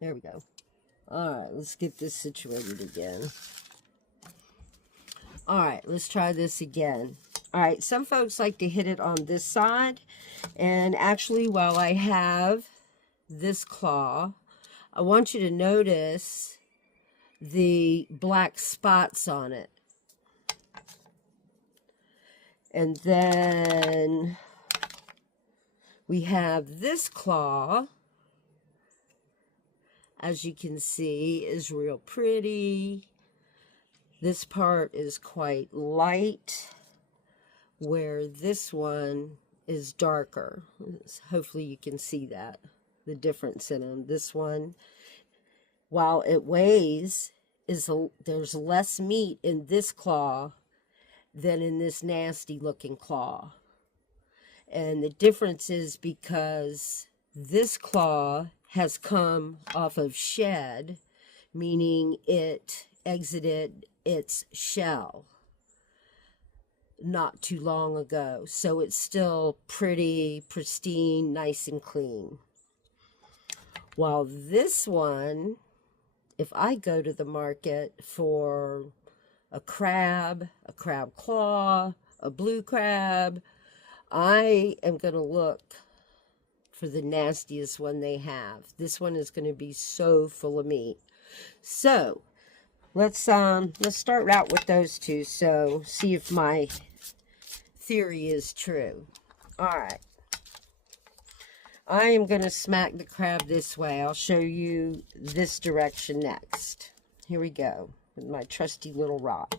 There we go. All right, let's get this situated again. All right, let's try this again. All right, some folks like to hit it on this side. And actually, while I have this claw, I want you to notice the black spots on it. And then we have this claw, as you can see, is real pretty. This part is quite light, where this one is darker. Hopefully you can see that, the difference in them. This one, while it weighs, there's less meat in this claw than in this nasty looking claw. And the difference is because this claw has come off of shed, meaning it exited its shell not too long ago. So it's still pretty pristine, nice and clean. While this one, if I go to the market for a crab claw, a blue crab, I am going to look for the nastiest one they have. This one is going to be so full of meat. So let's start out with those two. So see if my theory is true. All right. I am going to smack the crab this way. I'll show you this direction next. Here we go with my trusty little rock.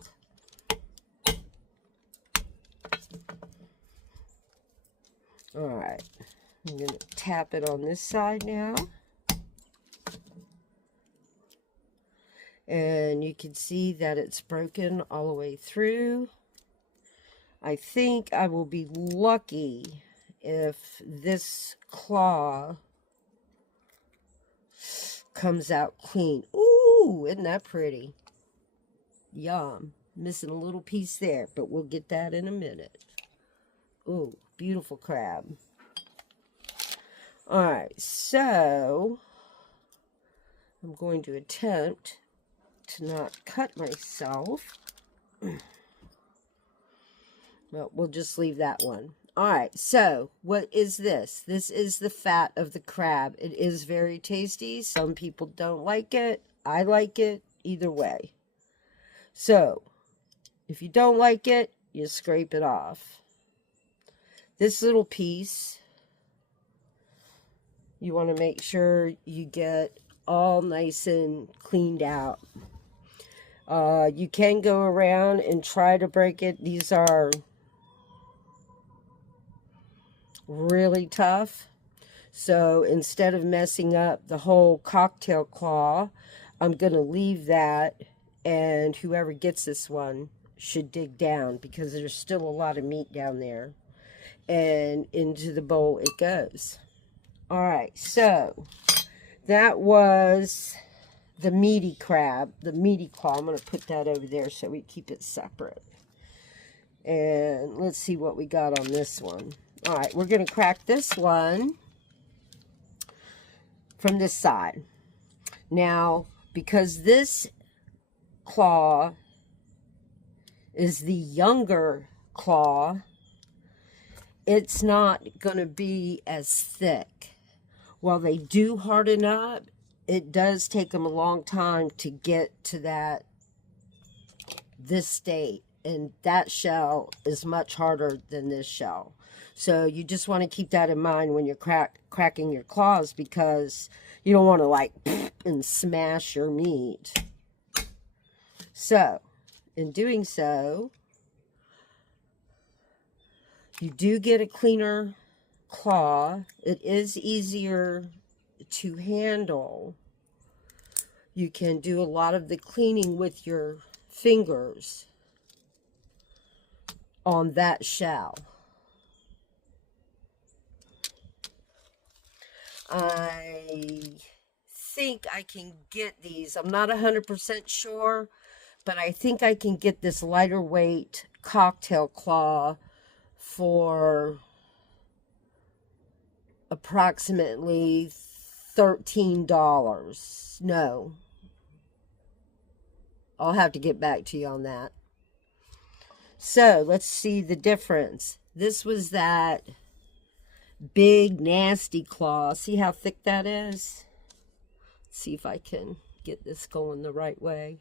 All right. I'm going to tap it on this side now. And you can see that it's broken all the way through. I think I will be lucky if this claw comes out clean. Ooh, isn't that pretty? Yum. Missing a little piece there, but we'll get that in a minute. Ooh, beautiful crab. All right, so I'm going to attempt to not cut myself. Well, we'll just leave that one. All right, so what is this? This is the fat of the crab. It is very tasty. Some people don't like it. I like it either way. So if you don't like it, you scrape it off. This little piece, you want to make sure you get all nice and cleaned out. You can go around and try to break it. These are really tough. So instead of messing up the whole cocktail claw, I'm going to leave that, and whoever gets this one should dig down because there's still a lot of meat down there. And into the bowl it goes. All right, so that was the meaty crab, the meaty claw. I'm going to put that over there so we keep it separate. And let's see what we got on this one. All right, we're going to crack this one from this side. Now, because this claw is the younger claw, it's not going to be as thick. While they do harden up, it does take them a long time to get to this state. And that shell is much harder than this shell. So you just want to keep that in mind when you're cracking your claws, because you don't want to like and smash your meat. So in doing so, you do get a cleaner claw. It is easier to handle. You can do a lot of the cleaning with your fingers on that shell. I think I can get these. I'm not 100% sure, but I think I can get this lighter weight cocktail claw for approximately $13. No. I'll have to get back to you on that. So, let's see the difference. This was that big, nasty claw. See how thick that is? Let's see if I can get this going the right way.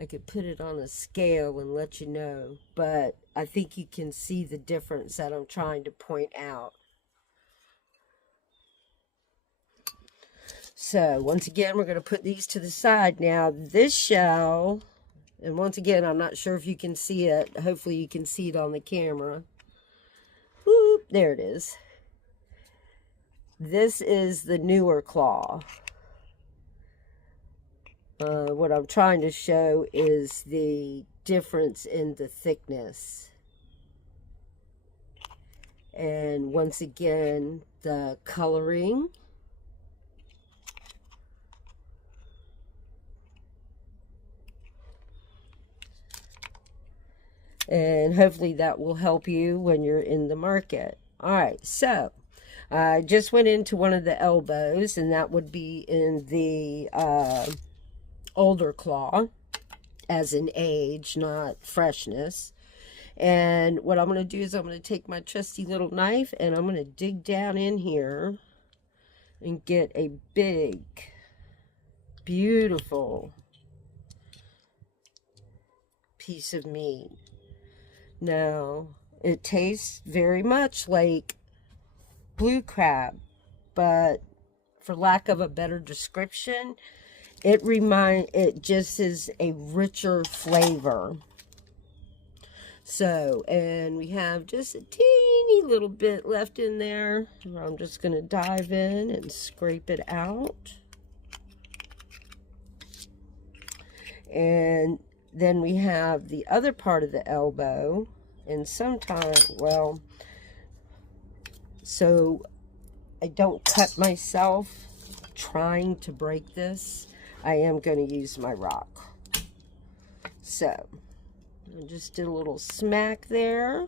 I could put it on a scale and let you know, but I think you can see the difference that I'm trying to point out. So, once again, we're going to put these to the side. Now, this shell, and once again, I'm not sure if you can see it. Hopefully, you can see it on the camera. Whoop, there it is. This is the newer claw. What I'm trying to show is the difference in the thickness. And once again, the coloring. And hopefully that will help you when you're in the market. All right, so I just went into one of the elbows, and that would be in the older claw, as in age, not freshness. And what I'm going to do is I'm going to take my trusty little knife, and I'm going to dig down in here and get a big, beautiful piece of meat. Now, it tastes very much like blue crab, but for lack of a better description, it just is a richer flavor. So, and we have just a teeny little bit left in there. I'm just going to dive in and scrape it out. And then we have the other part of the elbow. And sometimes, well, so I don't cut myself trying to break this, I am going to use my rock. So, I just did a little smack there.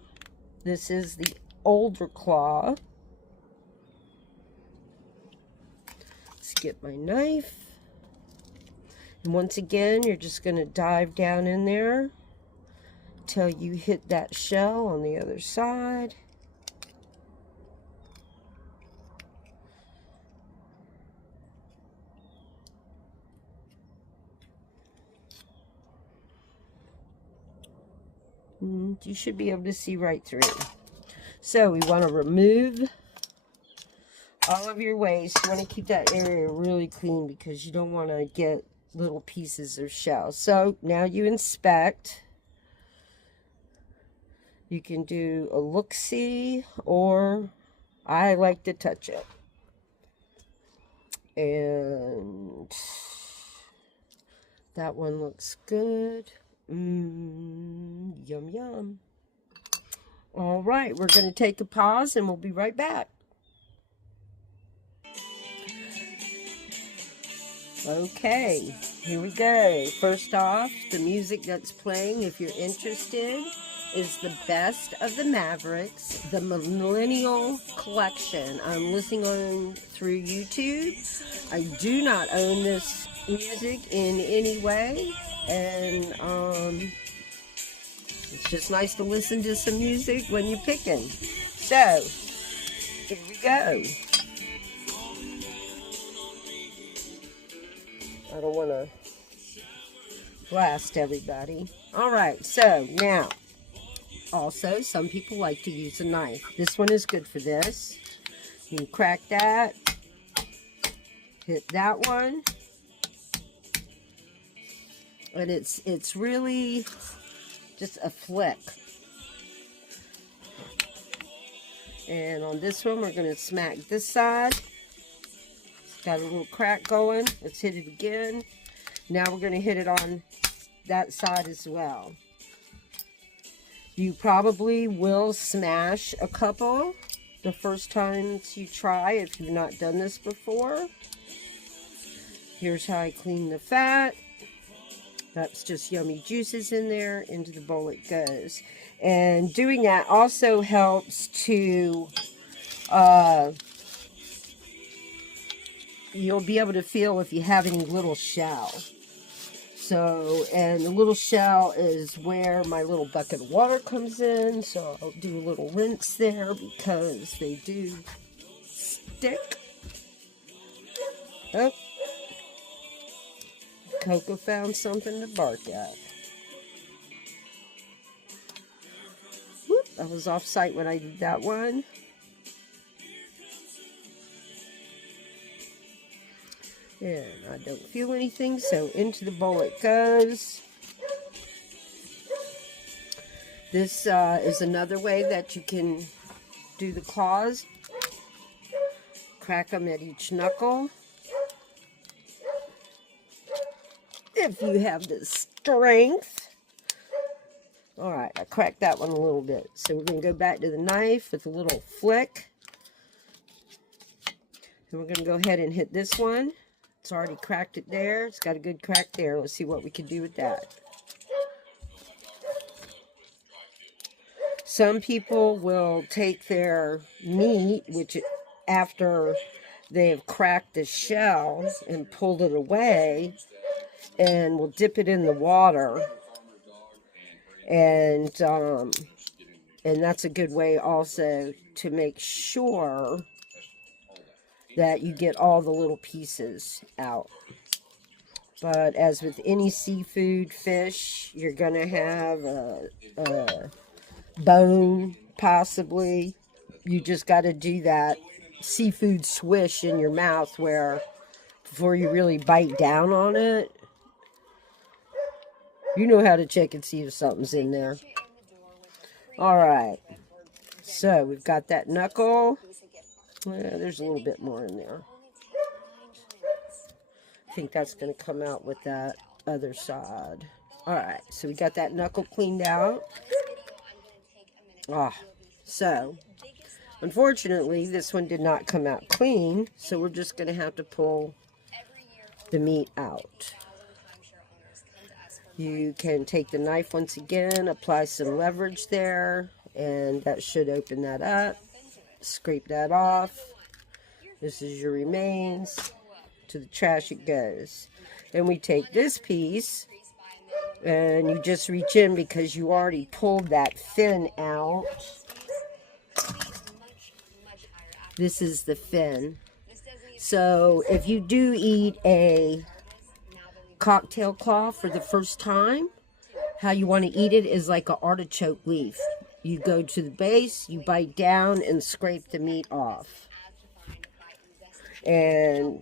This is the older claw. Let's get my knife. And once again, you're just going to dive down in there till you hit that shell on the other side. You should be able to see right through. So we want to remove all of your waste. You want to keep that area really clean because you don't want to get little pieces of shell. So now you inspect. You can do a look-see, or I like to touch it. And that one looks good. Yum, yum. All right, we're going to take a pause and we'll be right back. Okay, here we go. First off, the music that's playing, if you're interested, is the Best of the Mavericks, the Millennial Collection. I'm listening on through YouTube. I do not own this music in any way, and it's just nice to listen to some music when you're picking. So, here we go. I don't want to blast everybody. All right, so now, also, some people like to use a knife. This one is good for this. You can crack that, hit that one, and it's really just a flick. And on this one, we're going to smack this side. It's got a little crack going. Let's hit it again. Now we're going to hit it on that side as well. You probably will smash a couple the first times you try if you've not done this before. Here's how I clean the fat. That's just yummy juices in there. Into the bowl it goes. And doing that also helps to, you'll be able to feel if you have any little shell. So, and the little shell is where my little bucket of water comes in. So I'll do a little rinse there because they do stick. Oh, Coco found something to bark at. Whoop, I was off site when I did that one. And I don't feel anything, so into the bowl it goes. This is another way that you can do the claws. Crack them at each knuckle. If you have the strength. Alright, I cracked that one a little bit. So we're going to go back to the knife with a little flick. And we're going to go ahead and hit this one. It's already cracked it there. It's got a good crack there. Let's see what we can do with that. Some people will take their meat, which after they've cracked the shell and pulled it away, and will dip it in the water. And that's a good way also to make sure that you get all the little pieces out. But as with any seafood, fish, you're going to have a bone, possibly. You just got to do that seafood swish in your mouth where before you really bite down on it, you know how to check and see if something's in there. Alright, so we've got that knuckle. Well, there's a little bit more in there. I think that's going to come out with that other side. Alright, so we got that knuckle cleaned out. So, unfortunately, this one did not come out clean, so we're just going to have to pull the meat out. You can take the knife once again, apply some leverage there, and that should open that up. Scrape that off. This is your remains. To the trash it goes. And we take this piece, and you just reach in because you already pulled that fin out. This is the fin. So if you do eat a cocktail claw for the first time, how you want to eat it is like an artichoke leaf. You go to the base, you bite down and scrape the meat off. And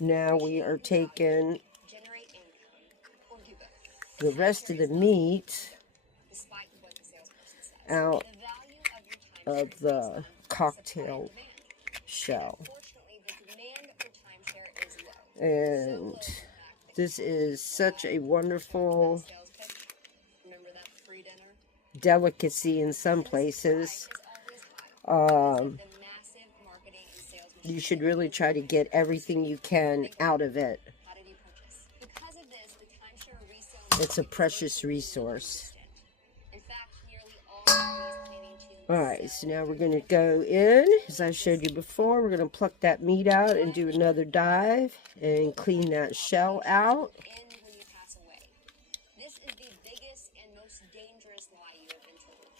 now we are taking the rest of the meat out of the cocktail shell. And this is such a wonderful delicacy in some places. You should really try to get everything you can out of it. It's a precious resource. Alright, so now we're going to go in, as I showed you before, we're going to pluck that meat out and do another dive and clean that shell out. This is the biggest and most dangerous lie you have been told.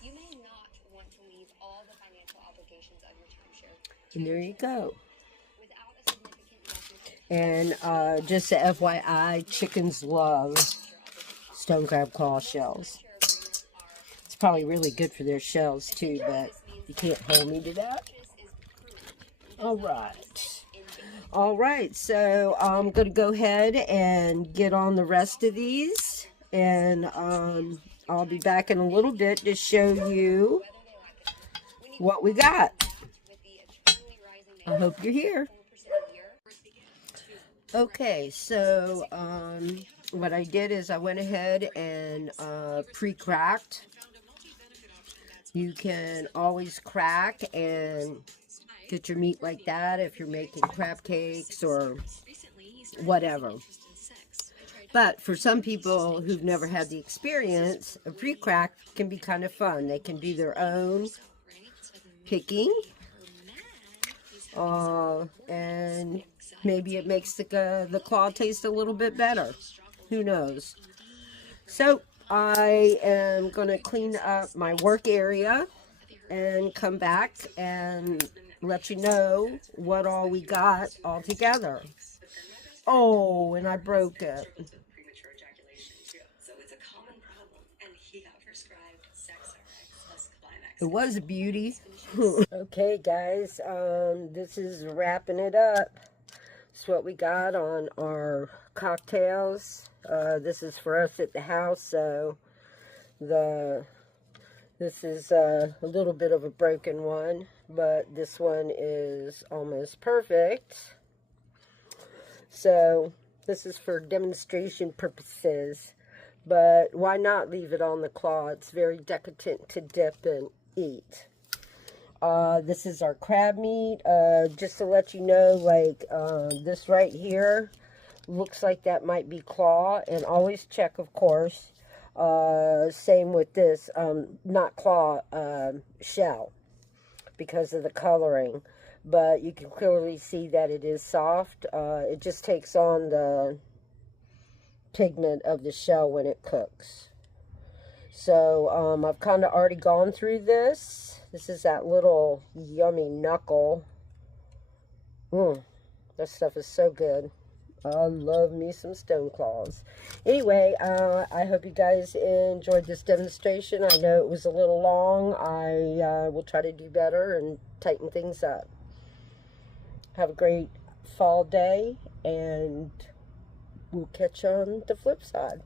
You may not want to leave all the financial obligations of your timeshare. And there you go. And just a FYI, chickens love stone crab claw shells. It's probably really good for their shells too, but you can't hold me to that. Alright, so I'm going to go ahead and get on the rest of these, and I'll be back in a little bit to show you what we got. I hope you're here. Okay, so what I did is I went ahead and pre-cracked. You can always crack and get your meat like that if you're making crab cakes or whatever. But for some people who've never had the experience, a pre-crack can be kind of fun. They can do their own picking, and maybe it makes the claw taste a little bit better. Who knows? So I am going to clean up my work area and come back and let you know what all we got all together. Oh, and I broke it. It was a beauty. Okay, guys, this is wrapping it up. It's what we got on our cocktails. This is for us at the house, so this is a little bit of a broken one, but this one is almost perfect. So this is for demonstration purposes, but why not leave it on the claw? It's very decadent to dip and eat. This is our crab meat. Just to let you know, like, this right here looks like that might be claw, and always check, of course. Same with this, not claw, shell, because of the coloring. But you can clearly see that it is soft. It just takes on the pigment of the shell when it cooks. So, I've kind of already gone through this. This is that little yummy knuckle. That stuff is so good. I love me some stone claws. Anyway, I hope you guys enjoyed this demonstration. I know it was a little long. I will try to do better and tighten things up. Have a great fall day, and we'll catch you on the flip side.